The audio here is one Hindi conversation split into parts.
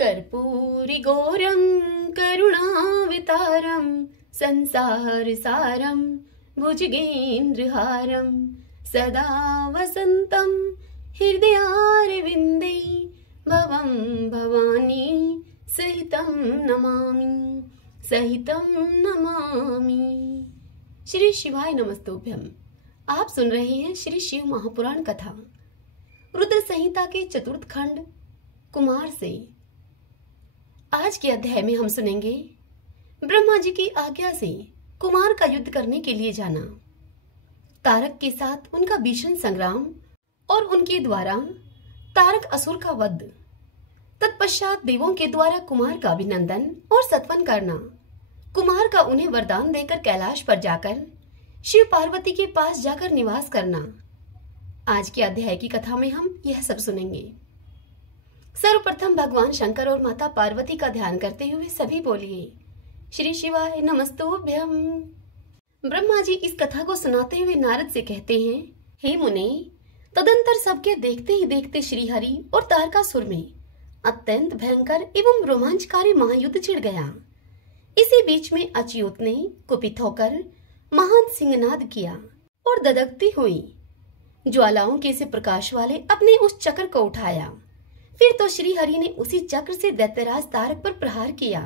कर्पूरी घोरं करुणावतारं संसारसारं भुजगेन्द्रहारं सदा वसन्तं हृदयारविन्दे भवं भवानी सहितं नमामि। श्री शिवाय नमस्तुभ्यम। आप सुन रहे हैं श्री शिव महापुराण कथा रुद्र संहिता के चतुर्थ खंड कुमार से। आज के अध्याय में हम सुनेंगे ब्रह्मा जी की आज्ञा से कुमार का युद्ध करने के लिए जाना, तारक के साथ उनका भीषण संग्राम और उनके द्वारा तारक असुर का वध, तत्पश्चात देवों के द्वारा कुमार का अभिनंदन और सत्वन करना, कुमार का उन्हें वरदान देकर कैलाश पर जाकर शिव पार्वती के पास जाकर निवास करना। आज के अध्याय की कथा में हम यह सब सुनेंगे। सर्वप्रथम भगवान शंकर और माता पार्वती का ध्यान करते हुए सभी बोलिए श्री शिवाय नमस्तुभ्यम। ब्रह्मा जी इस कथा को सुनाते हुए नारद से कहते हैं, हे मुने, तदंतर सबके देखते ही देखते श्रीहरि और तारकासुर में अत्यंत भयंकर एवं रोमांचकारी महायुद्ध छिड़ गया। इसी बीच में अच्युत ने कुपित होकर महान सिंहनाद किया और ददकती हुई ज्वालाओं के से प्रकाश वाले अपने उस चक्र को उठाया। फिर तो श्री हरि ने उसी चक्र से दैत्यराज तारक पर प्रहार किया।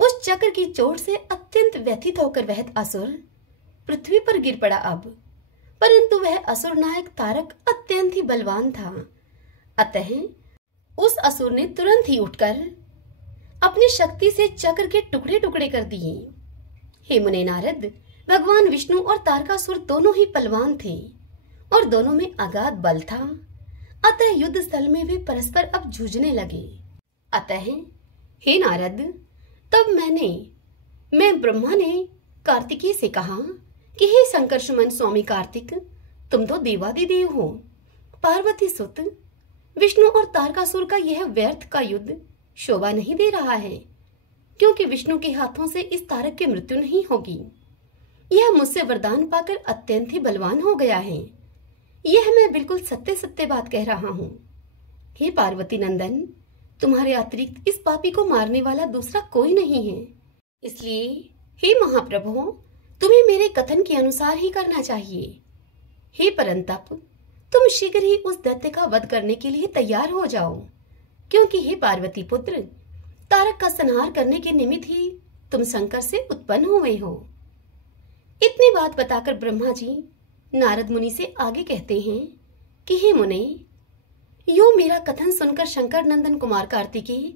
उस चक्र की चोट से अत्यंत व्यथित होकर वह असुर पृथ्वी पर गिर पड़ा। अब परंतु वह असुर नायक तारक अत्यंत ही बलवान था, अतः उस असुर ने तुरंत ही उठकर अपनी शक्ति से चक्र के टुकड़े टुकड़े कर दिए। हे मुने नारद, भगवान विष्णु और तारकासुर दोनों ही बलवान थे और दोनों में अगाध बल था, अतः युद्ध स्थल में वे परस्पर अब जूझने लगे। अतः हे नारद, तब मैं ब्रह्मा ने कार्तिकेय से कहा कि हे शंकर सुमन स्वामी कार्तिक, तुम तो देवादिदेव हो। पार्वती सुत विष्णु और तारकासुर का यह व्यर्थ का युद्ध शोभा नहीं दे रहा है, क्योंकि विष्णु के हाथों से इस तारक की मृत्यु नहीं होगी। यह मुझसे वरदान पाकर अत्यंत ही बलवान हो गया है। यह मैं बिल्कुल सत्य सत्य बात कह रहा हूँ। हे पार्वती नंदन, तुम्हारे अतिरिक्त इस पापी को मारने वाला दूसरा कोई नहीं है। इसलिए हे महाप्रभु, तुम्हें मेरे कथन के अनुसार ही करना चाहिए। हे परंतप, तुम शीघ्र ही उस दैत्य का वध करने के लिए तैयार हो जाओ, क्योंकि हे पार्वती पुत्र, तारक का संहार करने के निमित्त ही तुम शंकर से उत्पन्न हुए हो। इतनी बात बताकर ब्रह्मा जी नारद मुनि से आगे कहते हैं कि हे मुने, यो मेरा कथन सुनकर शंकर नंदन कुमार कार्तिकेय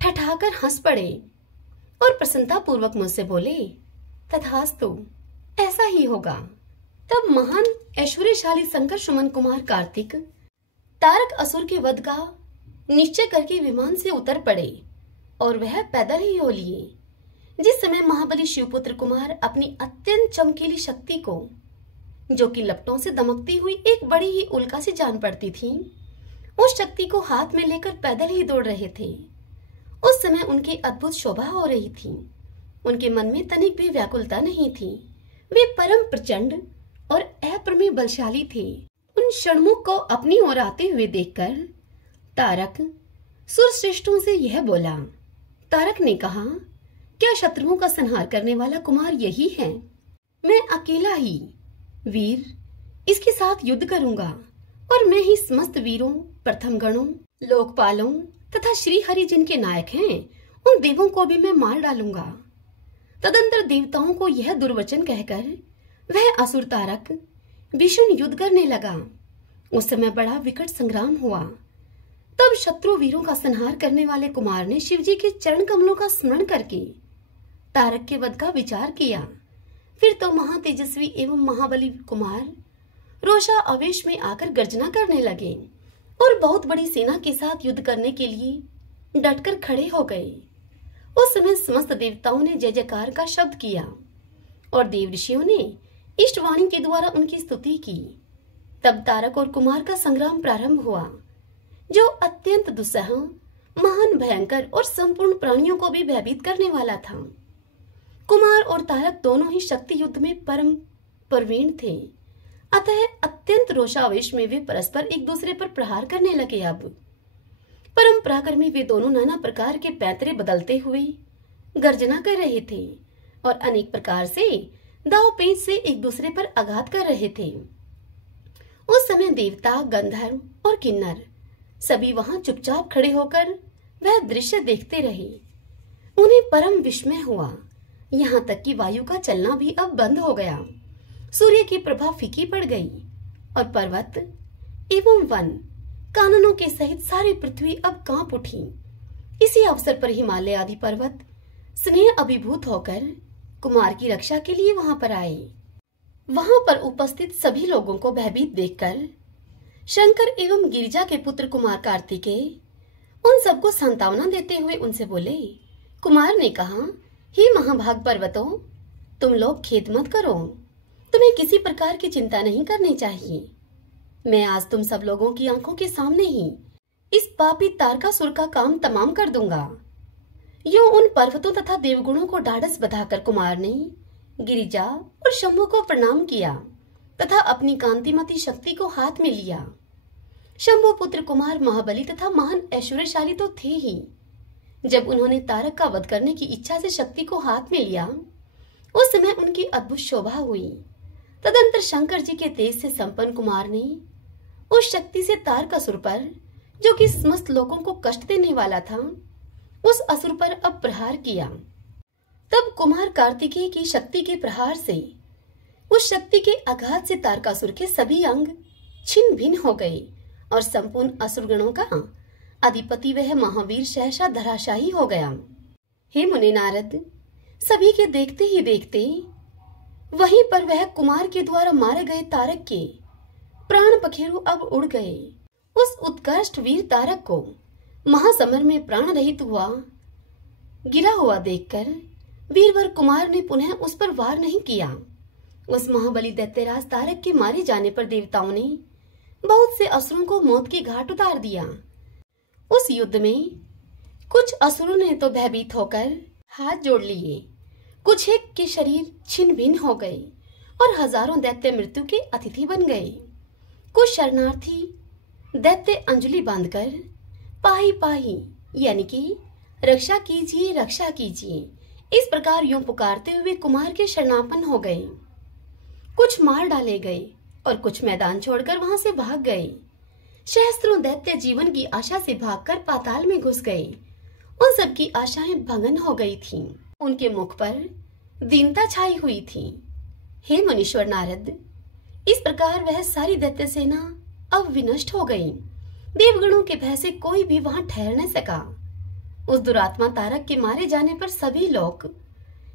ठठाकर हंस पड़े और प्रसन्नता पूर्वक मुझसे बोले, तथास्तु, ऐसा ही होगा। तब महान ऐश्वर्यशाली शंकर सुमन कुमार कार्तिक तारक असुर के वध का निश्चय करके विमान से उतर पड़े और वह पैदल ही हो लिए। जिस समय महाबली शिवपुत्र कुमार अपनी अत्यंत चमकीली शक्ति को, जो कि लपटों से दमकती हुई एक बड़ी ही उल्का से जान पड़ती थी, उस शक्ति को हाथ में लेकर पैदल ही दौड़ रहे थे। उस समय उनकी अद्भुत शोभा हो रही थी। उनके मन में तनिक भी व्याकुलता नहीं थी। वे परम प्रचंड और अप्रमेय बलशाली थे। उन षणमुख को अपनी ओर आते हुए देखकर तारक सुरश्रेष्ठों से यह बोला। तारक ने कहा, क्या शत्रुओं का संहार करने वाला कुमार यही है? मैं अकेला ही वीर इसके साथ युद्ध करूंगा और मैं ही समस्त वीरों, प्रथम गणों, लोकपालों तथा श्री हरि जिनके नायक हैं, उन देवों को भी मैं मार डालूंगा। तदंतर देवताओं को यह दुर्वचन कहकर वह असुर तारक भीषण युद्ध करने लगा। उस समय बड़ा विकट संग्राम हुआ। तब शत्रु वीरों का संहार करने वाले कुमार ने शिवजी के चरण कमलों का स्मरण करके तारक के वध का विचार किया। फिर तो महातेजस्वी एवं महाबली कुमार रोषा आवेश में आकर गर्जना करने लगे और बहुत बड़ी सेना के साथ युद्ध करने के लिए डटकर खड़े हो गए। उस समय समस्त देवताओं ने जय जयकार का शब्द किया और देव ऋषियों ने इष्टवाणी के द्वारा उनकी स्तुति की। तब तारक और कुमार का संग्राम प्रारंभ हुआ, जो अत्यंत दुस्सह, महान, भयंकर और संपूर्ण प्राणियों को भी भयभीत करने वाला था। कुमार और तारक दोनों ही शक्ति युद्ध में परम प्रवीण थे, अतः अत्यंत रोषावेश में वे परस्पर एक दूसरे पर प्रहार करने लगे। अब परम पराक्रमी में वे दोनों नाना प्रकार के पैंतरे बदलते हुए गर्जना कर रहे थे और अनेक प्रकार से दाव पेच से एक दूसरे पर आघात कर रहे थे। उस समय देवता, गंधर्व और किन्नर सभी वहां चुपचाप खड़े होकर वह दृश्य देखते रहे। उन्हें परम विस्मय हुआ, यहाँ तक कि वायु का चलना भी अब बंद हो गया। सूर्य की प्रभा फीकी पड़ गई और पर्वत एवं वन काननों के सहित सारी पृथ्वी अब कांप उठी। इसी अवसर पर हिमालय आदि पर्वत स्नेह अभिभूत होकर कुमार की रक्षा के लिए वहां पर आए। वहां पर उपस्थित सभी लोगों को भयभीत देखकर शंकर एवं गिरिजा के पुत्र कुमार कार्तिकेय उन सबको सांत्वना देते हुए उनसे बोले। कुमार ने कहा, हे महाभाग पर्वतों, तुम लोग खेद मत करो, तुम्हें किसी प्रकार की चिंता नहीं करनी चाहिए। मैं आज तुम सब लोगों की आंखों के सामने ही इस पापी तारकासुर का काम तमाम कर दूंगा। यूं उन पर्वतों तथा देवगुणों को ढाढ़स बधाकर कुमार ने गिरिजा और शंभु को प्रणाम किया तथा अपनी कांतिमती शक्ति को हाथ में लिया। शंभु पुत्र कुमार महाबली तथा महान ऐश्वर्यशाली तो थे ही। जब उन्होंने तारक का वध करने की इच्छा से शक्ति को हाथ में लिया, उस समय उनकी अद्भुत शोभा हुई। तदंतर शंकर जी के तेज से संपन्न कुमार ने उस शक्ति से तारकासुर पर, जो कि समस्त लोगों को कष्ट देने वाला था, उस असुर पर अब प्रहार किया। तब कुमार कार्तिकेय की शक्ति के प्रहार से, उस शक्ति के आघात से तारकासुर के सभी अंग छिन्न भिन्न हो गए और संपूर्ण असुरगणों का अधिपति वह महावीर सहसा धराशायी हो गया। हे मुनि नारद, सभी के देखते ही देखते वहीं पर वह कुमार के द्वारा मारे गए तारक के प्राण पखेरु अब उड़ गए। उस उत्कृष्ट वीर तारक को महासमर में प्राण रहित हुआ गिरा हुआ देखकर वीरवर कुमार ने पुनः उस पर वार नहीं किया। उस महाबली दैत्यराज तारक के मारे जाने पर देवताओं ने बहुत से असुरों को मौत की घाट उतार दिया। उस युद्ध में कुछ असुरों ने तो भयभीत होकर हाथ जोड़ लिए, कुछ एक के शरीर छिन्न भिन्न हो गए और हजारों दैत्य मृत्यु के अतिथि बन गए। कुछ शरणार्थी दैत्य अंजलि बांधकर पाही पाही यानी कि रक्षा कीजिए, रक्षा कीजिए, इस प्रकार यूं पुकारते हुए कुमार के शरणापन्न हो गए। कुछ मार डाले गए और कुछ मैदान छोड़कर वहां से भाग गए। सहस्त्रों दैत्य जीवन की आशा से भागकर पाताल में घुस गए। उन सब की आशाएं भंगन हो गई थीं। उनके मुख पर दीनता छाई हुई थी। हे मुनीश्वर नारद, इस प्रकार वह सारी दैत्य सेना अब विनष्ट हो गई। देवगणों के भय से कोई भी वहां ठहर न सका। उस दुरात्मा तारक के मारे जाने पर सभी लोग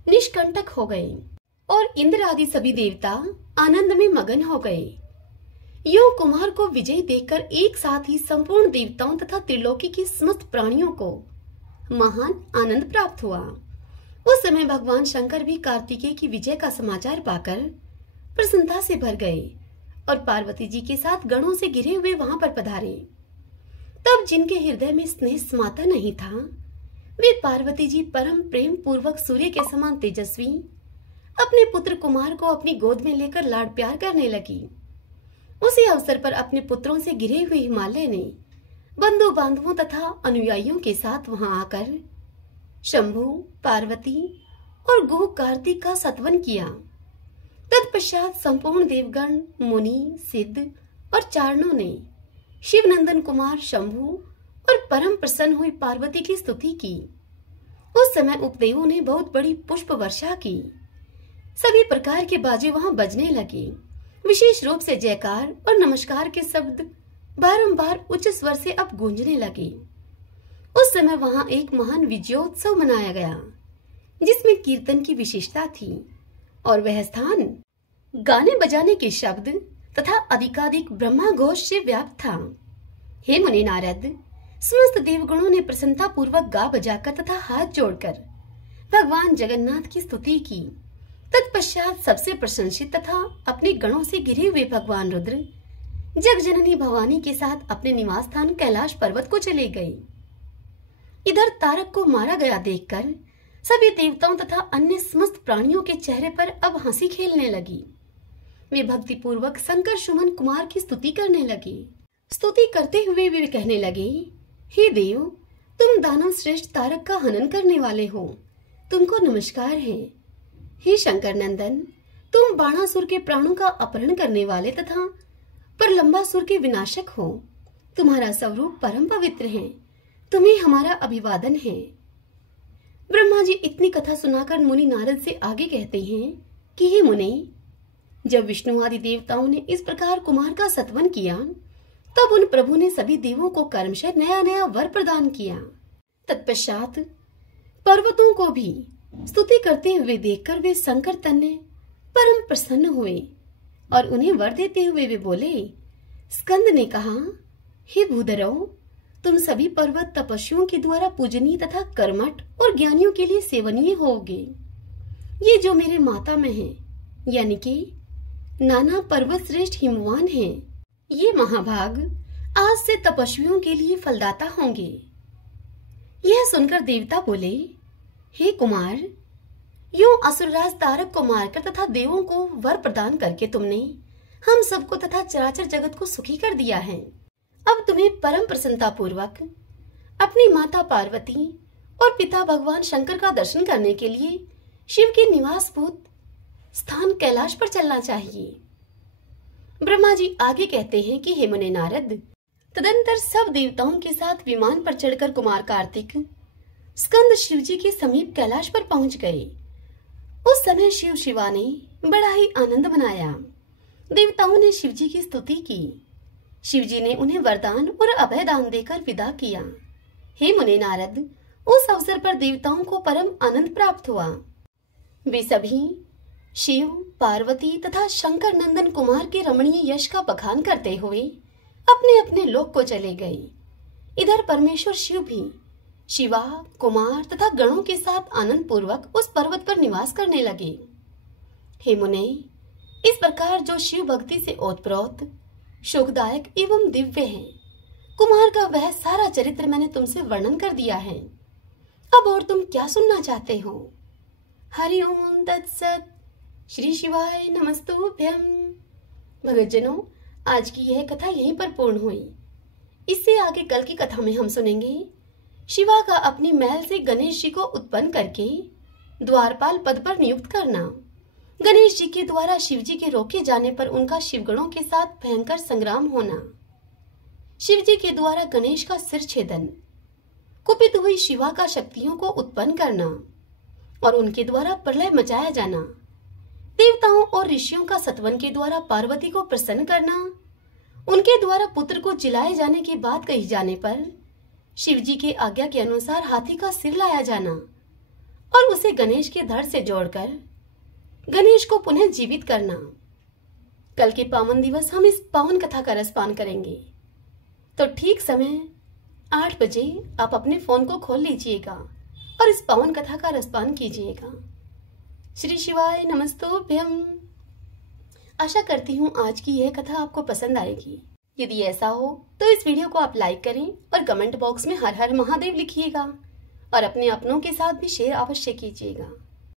निष्कंटक हो गए और इंद्र आदि सभी देवता आनंद में मगन हो गए। यूं कुमार को विजयी देखकर एक साथ ही संपूर्ण देवताओं तथा त्रिलोकी के समस्त प्राणियों को महान आनंद प्राप्त हुआ। उस समय भगवान शंकर भी कार्तिकेय की विजय का समाचार पाकर प्रसन्नता से भर गए और पार्वती जी के साथ गणों से घिरे हुए वहां पर पधारे। तब जिनके हृदय में स्नेह समाता नहीं था, वे पार्वती जी परम प्रेम पूर्वक सूर्य के समान तेजस्वी अपने पुत्र कुमार को अपनी गोद में लेकर लाड प्यार करने लगी। उसी अवसर पर अपने पुत्रों से घिरे हुए हिमालय ने बंधु बांधवों तथा अनुयायियों के साथ वहां आकर शंभु, पार्वती और गुह कार्तिक का सत्वन किया। तत्पश्चात संपूर्ण देवगण, मुनि, सिद्ध और चारणों ने शिवनंदन कुमार शंभु और परम प्रसन्न हुई पार्वती की स्तुति की। उस समय उपदेवों ने बहुत बड़ी पुष्प वर्षा की। सभी प्रकार के बाजे वहां बजने लगे। विशेष रूप से जयकार और नमस्कार के शब्द बारंबार उच्च स्वर से अब गूंजने लगे। उस समय वहां एक महान विजयोत्सव मनाया गया, जिसमें कीर्तन की विशेषता थी और वह स्थान गाने बजाने के शब्द तथा अधिकाधिक ब्रह्मा घोष से व्याप्त था। हे मुनि नारद, समस्त देवगणों ने प्रसन्नता पूर्वक गा बजाकर तथा हाथ जोड़कर भगवान जगन्नाथ की स्तुति की। तत्पश्चात सबसे प्रशंसित तथा अपने गणों से घिरे हुए भगवान रुद्र जगजननी भवानी के साथ अपने निवास स्थान कैलाश पर्वत को चले गए। इधर तारक को मारा गया देखकर सभी देवताओं तथा अन्य समस्त प्राणियों के चेहरे पर अब हंसी खेलने लगी। वे भक्ति पूर्वक शंकर सुमन कुमार की स्तुति करने लगे। स्तुति करते हुए वे कहने लगे, हे देव, तुम दानव श्रेष्ठ तारक का हनन करने वाले हो, तुमको नमस्कार है। हे शंकर नंदन, तुम बाणासुर के प्राणों का अपहरण करने वाले तथा प्रलंबासुर के विनाशक हो। तुम्हारा स्वरूप परम पवित्र है, तुम्हें हमारा अभिवादन है। ब्रह्मा जी इतनी कथा सुनाकर मुनि नारद से आगे कहते हैं कि हे मुनि, जब विष्णु आदि देवताओं ने इस प्रकार कुमार का सत्वन किया, तब उन प्रभु ने सभी देवों को क्रमशः नया नया वर प्रदान किया। तत्पश्चात पर्वतों को भी स्तुति करते हुए देखकर वे शंकर तन्ने परम प्रसन्न हुए और उन्हें वर देते हुए वे बोले। स्कंद ने कहा, हे भूधरव, तुम सभी पर्वत तपस्वियों के द्वारा पूजनीय तथा कर्मठ और ज्ञानियों के लिए सेवनीय होगे। ये जो मेरे माता में है, यानी कि नाना पर्वत श्रेष्ठ हिमवान हैं, ये महाभाग आज से तपस्वियों के लिए फलदाता होंगे। यह सुनकर देवता बोले, हे कुमार, यूं असुरराज तारक को मारकर तथा देवों को वर प्रदान करके तुमने हम सबको तथा चराचर जगत को सुखी कर दिया है। अब तुम्हें परम प्रसन्नता पूर्वक अपनी माता पार्वती और पिता भगवान शंकर का दर्शन करने के लिए शिव के निवासभूत स्थान कैलाश पर चलना चाहिए। ब्रह्मा जी आगे कहते हैं कि हे मुने नारद, तदंतर सब देवताओं के साथ विमान पर चढ़कर कुमार कार्तिक स्कंद शिव जी के समीप कैलाश पर पहुंच गए। उस समय शिव शिवा ने बड़ा ही आनंद मनाया। देवताओं ने शिव जी की स्तुति की। शिव जी ने उन्हें वरदान और अभय दान देकर विदा किया। हे मुने नारद, उस अवसर पर देवताओं को परम आनंद प्राप्त हुआ। वे सभी शिव, पार्वती तथा शंकर नंदन कुमार के रमणीय यश का बखान करते हुए अपने अपने लोक को चले गए। इधर परमेश्वर शिव भी शिवा, कुमार तथा गणों के साथ आनंद पूर्वक उस पर्वत पर निवास करने लगे। हे मुने, इस प्रकार जो शिव भक्ति से ओतप्रोत, सुखदायक एवं दिव्य है, कुमार का वह सारा चरित्र मैंने तुमसे वर्णन कर दिया है। अब और तुम क्या सुनना चाहते हो? हरि ओम तत्सत। श्री शिवाय नमस्तुभ्यं। भगतजनों, आज की यह कथा यहीं पर पूर्ण हुई। इससे आगे कल की कथा में हम सुनेंगे शिवा का अपनी महल से गणेश जी को उत्पन्न करके द्वारपाल पद पर नियुक्त करना, गणेश जी के द्वारा शिव जी के रोके जाने पर उनका शिवगणों के साथ भयंकर संग्राम होना, शिव जी के द्वारा गणेश का सिर छेदन, कुपित हुई शिवा का शक्तियों को उत्पन्न करना और उनके द्वारा प्रलय मचाया जाना, देवताओं और ऋषियों का सत्वन के द्वारा पार्वती को प्रसन्न करना, उनके द्वारा पुत्र को जिलाए जाने की बात कही जाने पर शिव जी के आज्ञा के अनुसार हाथी का सिर लाया जाना और उसे गणेश के धड़ से जोड़कर गणेश को पुनः जीवित करना। कल के पावन दिवस हम इस पावन कथा का रसपान करेंगे। तो ठीक समय 8 बजे आप अपने फोन को खोल लीजिएगा और इस पावन कथा का रसपान कीजिएगा। श्री शिवाय नमस्तुभ्यं। आशा करती हूँ आज की यह कथा आपको पसंद आएगी। यदि ऐसा हो तो इस वीडियो को आप लाइक करें और कमेंट बॉक्स में हर हर महादेव लिखिएगा और अपने अपनों के साथ भी शेयर अवश्य कीजिएगा।